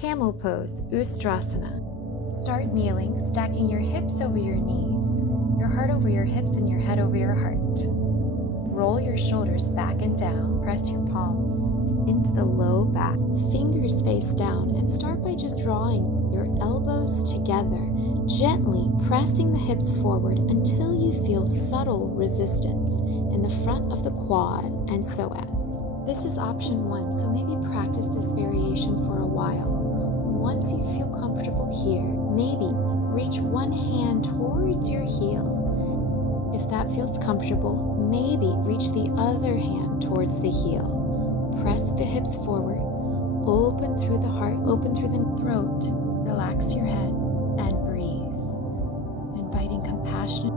Camel Pose, Ustrasana. Start kneeling, stacking your hips over your knees, your heart over your hips and your head over your heart. Roll your shoulders back and down, press your palms into the low back, fingers face down, and start by just drawing your elbows together, gently pressing the hips forward until you feel subtle resistance in the front of the quad and psoas. This is option 1, so maybe practice this variation for a while. Once you feel comfortable here, maybe reach one hand towards your heel. If that feels comfortable, maybe reach the other hand towards the heel. Press the hips forward, open through the heart, open through the throat. Relax your head and breathe. Inviting compassionate